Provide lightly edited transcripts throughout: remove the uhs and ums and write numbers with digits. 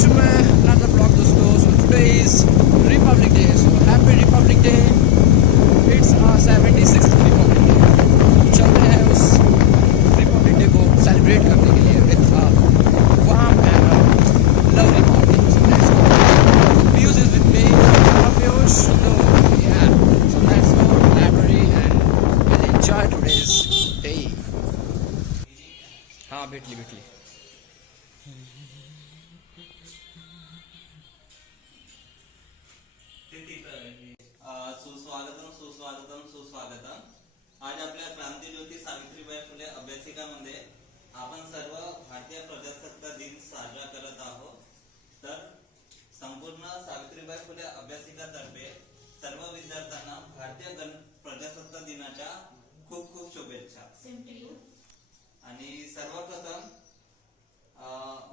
to my another vlog दोस्तों. So today is Republic Day. So happy Republic Day. It's 76th Republic Day. तो चलते हैं उस Republic Day को celebrate करने के लिए with warm and lovely party. So let's go. So Piyush is with me. Piyush. So yeah. So let's go to the library and we'll enjoy today's day. हाँ भेटली. सुस्वागतम. आज आपल्या क्रांतीज्योती सावित्रीबाई फुले अभ्यासिकामध्ये आपण सर्व भारतीय प्रजासत्ताक दिन साजरा करत आहोत. तर संपूर्ण सावित्रीबाई फुले अभ्यासिकातर्फे सर्व विद्यार्थ्यांना भारतीय प्रजासत्ताक दिनाच्या खूप खूप शुभेच्छा. आणि सर्वप्रथम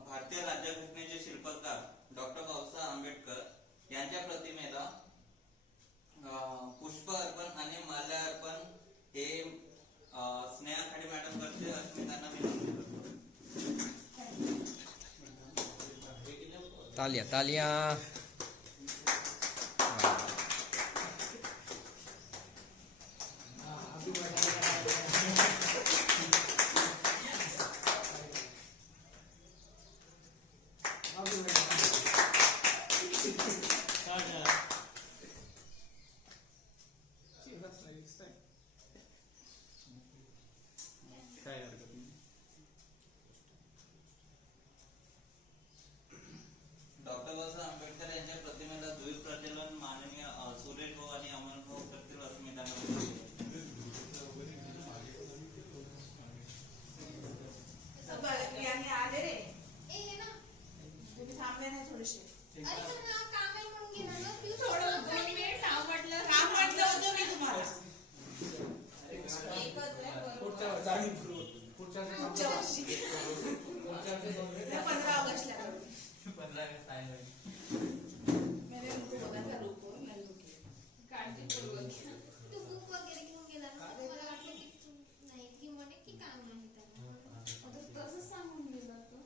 भारतीय राज्यघटनेचे शिल्पकार डॉक्टर बाबासाहेब आंबेडकर यांच्या प्रतिमेला पुष्प अर्पण आणि माल्यार्पण हे स्नेहा खाडे मॅडम करते. अस्मितांना विनंती करतो. तालिया. डॉक्टर बाबासाहेब आंबेडकर यांच्या प्रतिमेला द्वीप प्रज्वलन माननीय सुरेश भाऊ आणि अमन भाऊ करतील. अस्मितांना आले रे तुम्ही थांबले नाही थोडेसे. काम म्हटलं होतं मी तुम्हाला. पुढच्या वर्षी 15 ऑगस्टला मेरे उनको बघा था रूप नाही रुके कार्तिक पूर्व तू बुक वगैरे घेऊन गेला ना. मला वाटलं की तू नाही की म्हणे की काम नाही त्याला. आता तसंच सांगून गेला तो.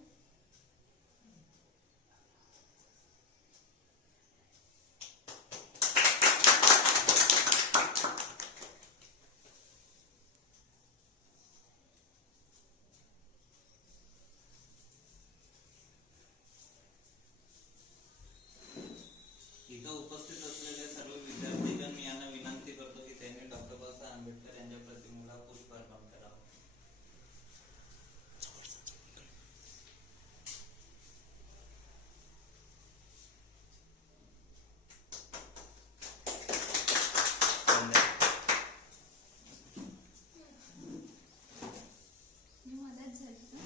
इथं उपस्थित असलेले सर्व विद्यार्थीगण मी यांना विनंती करतो की त्यांनी डॉक्टर बाबासाहेब आंबेडकर यांच्या प्रतिमेला पुष्प अर्पण करावं. मदत झाली ना.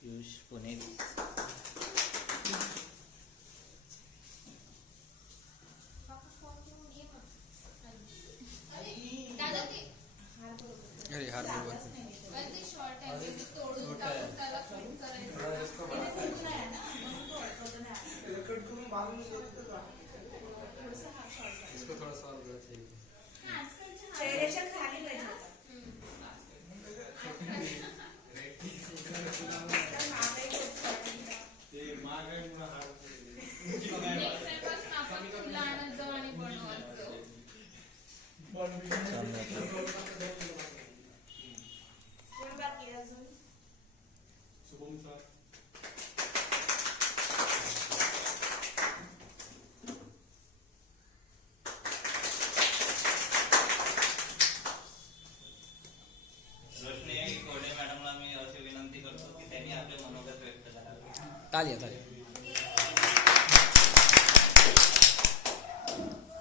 पियुष पुणेरी. दादा ते अरे हार बरोबर. ते शॉर्ट आहे ते तोडून टाकून त्याला फिट करायचं. चेहऱ्याच्या खाली पाहिजे होता. नेक्स्ट टाइम पासून आपण तुला आणत जाऊ आणि बनवत जाऊ. कोण बाकी आहे अजून? रोशनी कोडे मॅडमला मी अशी विनंती करतो की त्यांनी आपले मनोगत व्यक्त करावे. तालिया.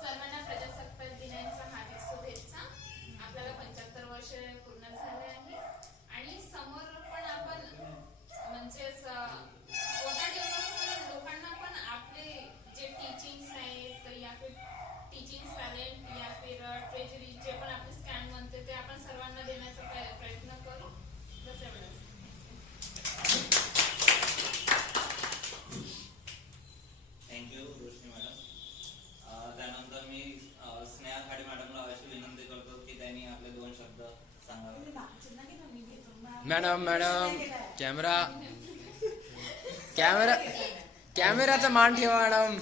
सर्वांना प्रजासत्ताक दिनाच्या हार्दिक शुभेच्छा. आपल्याला 75 वर्ष पूर्ण झाले आहे आणि समोर पण आपण म्हणजे स्वतः डेव्हलप लोकांना पण आपले जे टीचिंग्स आहेत या फिर टीचिंग टॅलेंट या फिर ट्रेजरी जे पण आपले स्कॅन म्हणते ते आपण सर्वांना देण्याचा प्रयत्न करू. बस एवढंच. मॅडम कॅमेरा कॅमेरा कॅमेराचा मान ठेवा मॅडम.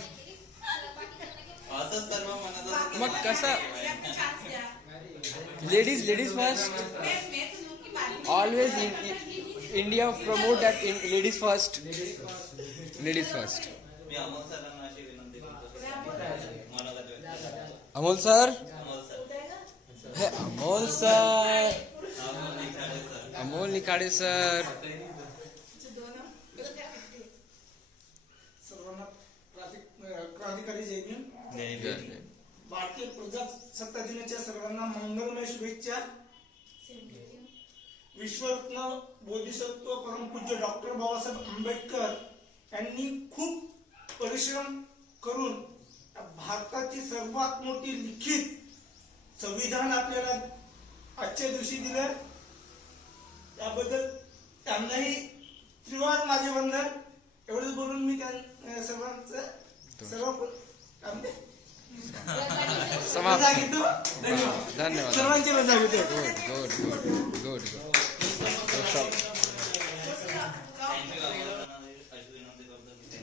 असंच सर्व म्हणत होते. मग कसं ladies first always India promote that ladies first. मी अमोल सरांना अशी विनंती करतो. मनोगत व्यक्त करा. Amol sir Amol sir. हे Amol sir Amol Nikhade sir. Amol Nikhade sir. सर्वांना क्रांतिकारी जय भीम. भारतीय प्रजासत्ताक दिनाच्या सर्वांना मंगलमय शुभेच्छा. विश्वरत्न बोधिसत्व परमपूज्य डॉक्टर बाबासाहेब आंबेडकर यांनी खूप परिश्रम करून भारताची सर्वात मोठी लिखित संविधान आपल्याला आजच्या दिवशी दिलं. त्याबद्दल त्यांनाही त्रिवार माझे वंदन. एवढंच बोलून मी त्या सर्वांचं समाप्त. रजा घेतो. धन्यवाद. सर्वांची रजा घेतो. Good thank you. अशी विनंती करतो की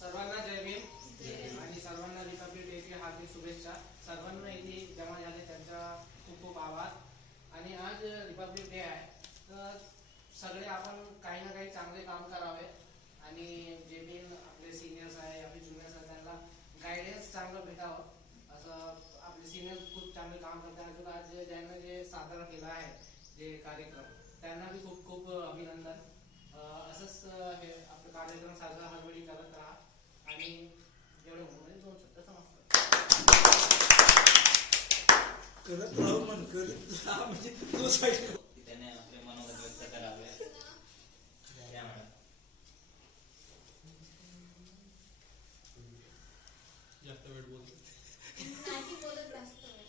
सर्वांना जय भीम आणि सर्वांना रिपब्लिक डेची हार्दिक शुभेच्छा. सर्वांना इथे जमा झाले त्यांचा खूप खूप आभार. आणि आज रिपब्लिक डे आहे तर सगळे आपण काही ना काही चांगले काम करावे आणि जे बी आपले सिनियर्स आहे आपले ज्युनियर्स आहे त्यांना गायडन्स चांगलं भेटावं. असं आपले सिनियर्स खूप चांगले काम करतात. आज ज्यांना जे सादर केलं आहे जे कार्यक्रम त्यांना बी खूप खूप अभिनंदन. असंच हे आपलं कार्यक्रम साजरा हरवेळी करत राहा आणि जेवढे म्हणून 2 शब्द समजतात. करत राहू म्हण करत राहा म्हणजे तो साईड. की त्याने आपले मनोगत व्यक्त करावे. या मॅडम. नाही बोलत जास्त वेळ.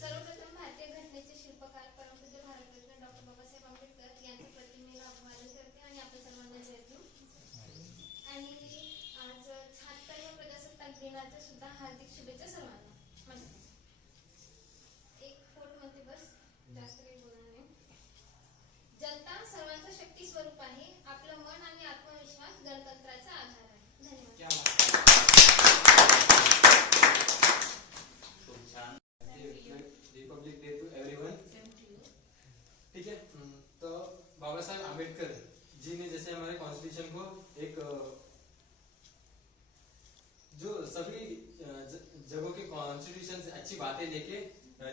सर्वप्रथम भारतीय घटनेचे शिल्पकार परमपूज्य भारतरत्न डॉक्टर बाबासाहेब आंबेडकर यांच्या प्रतिमेला अभिवादन करते आणि आपल्या सर्वांना जय भीम. आणि आज 76व्या प्रजासत्ताक दिनाच्या सुद्धा हार्दिक शुभेच्छा सर्वांना. एक कोट म्हणते बस, जास्त काही बोलणार नाही. जनता सर्वांचं शक्ती स्वरूप आहे. आपलं मन आणि आत्मविश्वास गणतंत्राचा आधार आहे. धन्यवाद. खूप छान. Republic Day to everyone. ठीक है. तो बाबा साहब आम्बेडकर जी ने जैसे हमारे कॉन्स्टिट्यूशन को एक जो सभी जगहों के कॉन्स्टिट्यूशन से अच्छी बातें लेके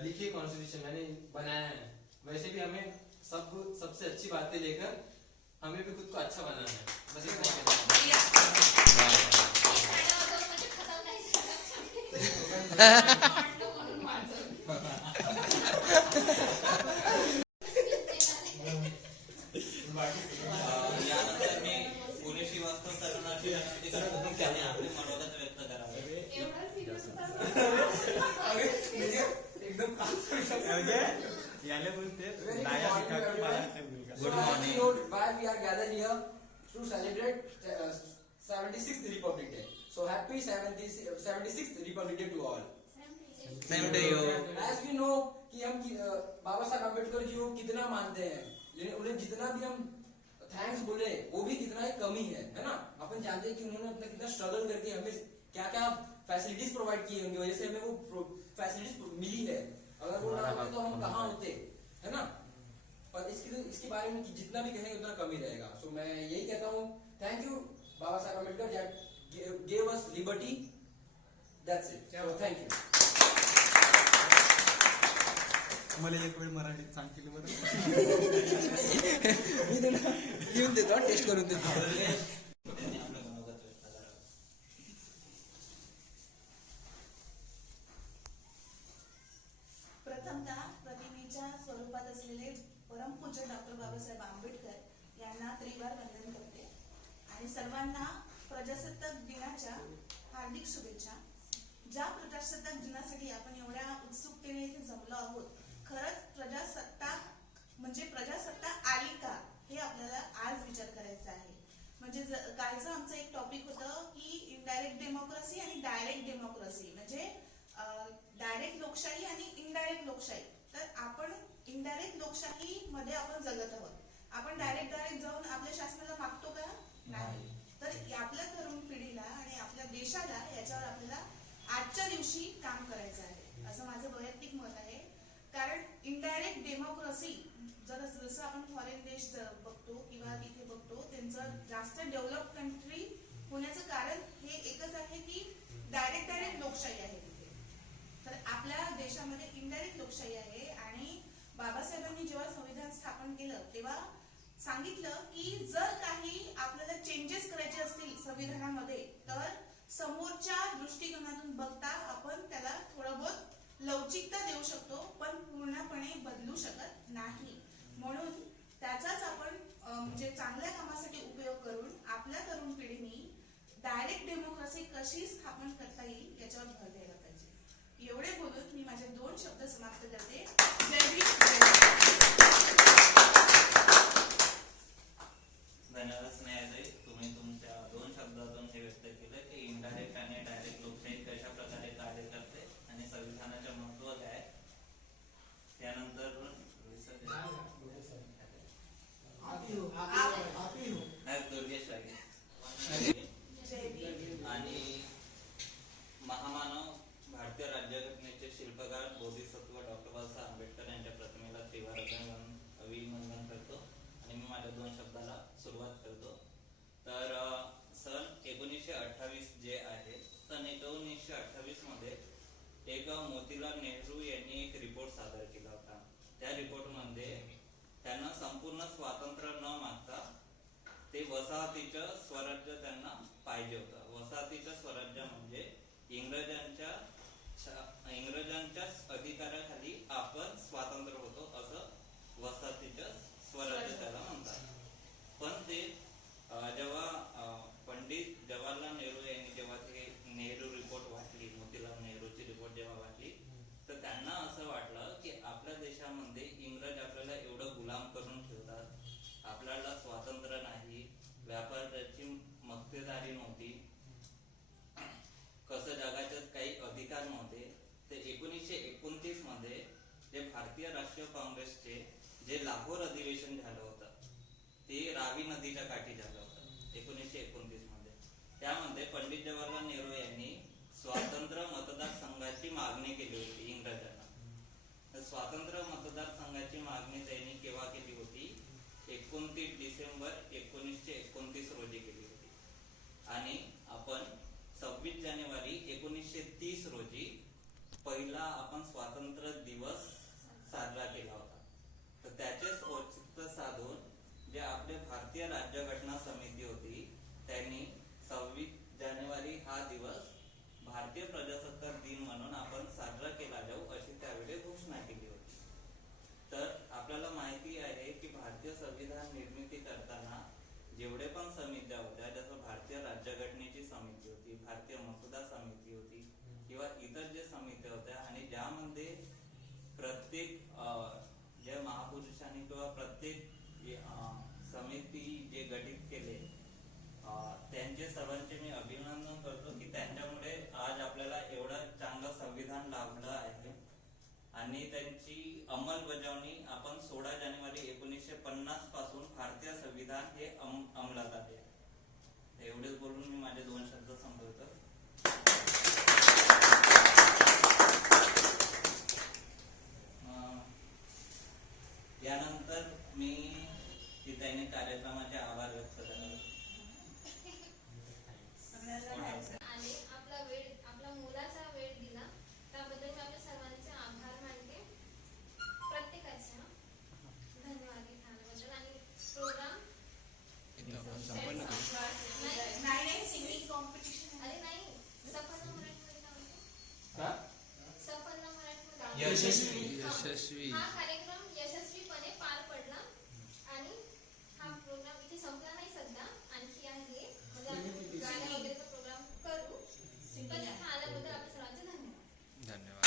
लिखी कॉन्स्टिट्यूशन मैंने बनाया है. वैसे भी हमें सबसे अच्छी बातें लेकर हमें भी खुद को अच्छा बनाना है. बस इतना ही कहना है. यानंतर मी पुणे श्रीवास्तव सरांना अशी विनंती करतो की त्याने आपले मनोगत व्यक्त करावे. एकदम good morning. Why we are gathered here to celebrate 76th Republic Day. So happy 76th Republic Day to all. Same to you. As we know कि हम बाबा साहब अम्बेडकर जी को कितना मानते हैं, लेकिन उन्हें जितना भी हम थैंक्स बोले वो भी कितना ही कमी है ना. अपन जानते हैं कि उन्होंने अपना कितना स्ट्रगल करके हमें क्या क्या फैसिलिटीज प्रोवाइड की उनकी वजह से हमें वो फैसिलिटीज मिली है. अगर वो ना होते तो हम कहाँ होते, है ना. पर इसके बारे में जितना भी कहेंगे उतना कम ही रहेगा. सो मैं यही कहता हूँ thank you Baba Saheb Ambedkar that gave us liberty. That's it. So thank you. मला एक वेळ मराठीत सांगितलं बरं. मी तुला लिहून देतो, टेस्ट करून देतो. त्यांनी आपले मनोगत व्यक्त करावे. प्रथमतः प्रतिमेच्या स्वरूपात असलेले परमपूज्य डॉक्टर बाबासाहेब आंबेडकर यांना त्रिवार वंदन करते आणि सर्वांना प्रजासत्ताक दिनाच्या हार्दिक शुभेच्छा. ज्या प्रजासत्ताक दिनासाठी आपण एवढ्या उत्सुकतेने इथे जमलो आहोत, खरंच प्रजासत्ताक म्हणजे प्रजासत्ताक आली का हे आपल्याला आज विचार करायचा आहे. म्हणजे कालचं आमचं एक टॉपिक होतं की इनडायरेक्ट डेमोक्रेसी आणि डायरेक्ट डेमोक्रेसी म्हणजे डायरेक्ट लोकशाही आणि इनडायरेक्ट लोकशाही. तर आपण इनडायरेक्ट लोकशाही मध्ये आपण जगत आहोत. आपण डायरेक्ट जाऊन आपल्या शासनाला मागतो का? नाही. तर आपल्या तरुण पिढीला आणि आपल्या देशाला याच्यावर आपल्याला आजच्या दिवशी काम करायचं आहे असं माझं वैयक्तिक मत आहे. कारण इनडायरेक्ट डेमोक्रेसी जसं आपण फॉरेन देश बघतो किंवा तिथे बघतो त्यांचं जास्त डेव्हलप कंट्री होण्याचं कारण हे एकच आहे की डायरेक्ट लोकशाही आहे तिथे. तर आपल्या देशामध्ये इनडायरेक्ट लोकशाही आहे. आणि बाबासाहेबांनी जेव्हा संविधान स्थापन केलं तेव्हा सांगितलं की जर काही आपल्याला चेंजेस करायचे असतील संविधानामध्ये तर समोरच्या दृष्टिकोनातून बघता आपण त्याला थोडं बहुत लवचिकता देऊ शकतो पण पूर्णपणे बदलू शकत नाही. म्हणून त्याचाच आपण म्हणजे चांगल्या कामासाठी उपयोग करून आपल्या तरुण पिढीने डायरेक्ट डेमोक्रेसी कशी स्थापन करता येईल याच्यावर भर द्यायला पाहिजे. एवढे बोलून मी माझे 2 शब्द समाप्त करते. जय भीम जय धन्यवाद स्नेहाताई, तुम्ही तुमच्या 2 शब्दातून हे व्यक्त केलं की इनडायरेक्ट आणि डायरेक्ट लोकशाही कशा प्रकारे कार्य करते आणि संविधानाचे महत्व काय. त्यानंतर दुर्गेश आणि महामानव भारतीय राज्यघटनेचे शिल्पकार बोधिसत्व डॉक्टर बाबासाहेब आंबेडकर यांच्या प्रतिमेला त्रिवार अभिनंदन करतो आणि मी माझ्या 2 शब्दाला सुरुवात करतो. तर सन 1928 जे आहे, सन 1928 मध्ये एक मोतीलाल नेहरू यांनी एक रिपोर्ट सादर केला होता. त्या रिपोर्ट मध्ये त्यांना संपूर्ण स्वातंत्र्य न मागता ते वसाहतीचं स्वराज्य त्यांना पाहिजे होतं. वसाहतीचं स्वराज्य म्हणजे इंग्रजांच्या अधिकाराखाली आपण स्वातंत्र्य होतो असं वसाहतीचं स्वराज्य त्याला म्हणतात. पण ते जेव्हा पंडित जवाहरलाल नेहरू यांनी जेव्हा ते नेहरू रिपोर्ट वाचली, मोतीलाल नेहरूची रिपोर्ट जेव्हा वाचली तर त्यांना असं वाटलं की आपल्या देशामध्ये इंग्रज आपल्याला एवढं गुलाम करून ठेवतात, आपल्याला स्वातंत्र्य नाही, व्यापाराची मक्तेदारी नव्हती, कसं जगाचे काही अधिकार नव्हते. ते 1929 मध्ये जे भारतीय राष्ट्रीय काँग्रेसचे जे लाहोर अधिवेशन झालं होतं ते रावी नदीच्या काठी झालं होतं 1929 मध्ये. त्यामध्ये पंडित जवाहरलाल नेहरू यांनी स्वातंत्र्य मतदारसंघाची मागणी केली होती इंग्रजांना. तर स्वातंत्र्य मतदारसंघाची मागणी त्यांनी केव्हा केली होती? 29 डिसेंबर 1929 रोजी केली होती. आणि आपण 26 जानेवारी 1930 रोजी पहिला आपण स्वातंत्र्य दिवस साजरा केला होता. तर त्याचेच औचित्य साधून जे आपले भारतीय राज्यघटना समिती होती त्यांनी 26 जानेवारी हा दिवस भारतीय प्रजासत्ताक दिन म्हणून आपण साजरा केला जाऊ अशी त्यावेळी घोषणा केली होती. तर आपल्याला माहिती आहे की भारतीय संविधान निर्मिती करताना जेवढे पण समित्या होत्या, जसं भारतीय राज्यघटनेची समिती होती, भारतीय मसुदा समिती होती किंवा इतर जे समित्या होत्या आणि ज्यामध्ये प्रत्येक जे महापुरुषांनी किंवा प्रत्येक समिती जे गठीत केले त्यांचे सर्वांचे मी अभिनंदन करतो की त्यांच्यामुळे आज आपल्याला एवढं चांगलं संविधान लाभलं आहे. आणि त्यांची अंमलबजावणी आपण 16 जानेवारी 1950 पासून भारतीय संविधान हे अंमलात आले. एवढेच बोलून मी माझे 2 शब्द संपवतो. यानंतर मी तिथे कार्यक्रमाचे आभार व्यक्त करणार. आणि आपला वेळ, आपला मोलाचा वेळ दिला त्याबद्दल मी आपल्या सर्वांचे आभार मानते. प्रत्येकाचे धन्यवाद दिल्याबद्दल. आणि प्रोग्राम नाही सिंगिंग कॉम्पिटिशन. अरे नाही, सफल मराठीमध्ये काय म्हणतो? सफल मराठीमध्ये यशस्वी हा कार्यक्रम यशस्वीपणे पार पडला. आणि हा प्रोग्राम इथे संपला नाही, सध्या आणखी आहे. म्हणजे आम्ही गाणे वगैरेचा प्रोग्राम करू. पण इथे आल्याबद्दल आपल्या सर्वांचे धन्यवाद. धन्यवाद.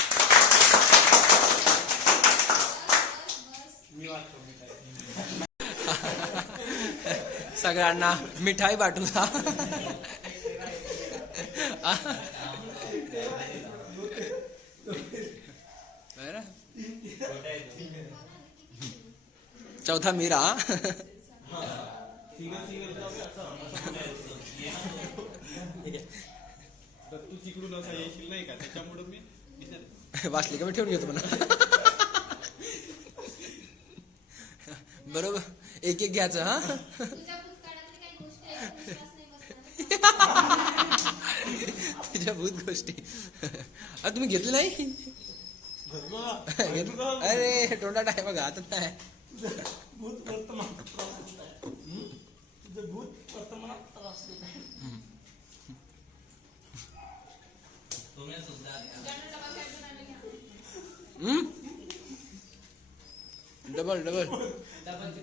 मी वाटतो मी काय सगळ्यांना मिठाई वाटू. है ना? कुठे आहे तू? चौथा मीरा तर तू तिकडून असा येशील नाही का त्याच्यामुळे मी इथे वाचली का मी ठेवून घेतो म्हणा. बरोबर एक एक घ्यायचं हा. तुझ्या भूतकाळातल्या काही गोष्टी ऐकून विश्वास नाही बसणार. तुझ्या भूत गोष्टी अरे तुम्ही घेतलं नाही. घेतलं? अरे तोंडात आहे बघा हातात नाही. भूत वर्तमानात त्रास देत आहे. तुझं भूत वर्तमानात त्रास देत आहे. तुम्ही सुद्धा घ्या. ज्यांना डबा खायचं नाही घ्या. डबल डबल डबल ते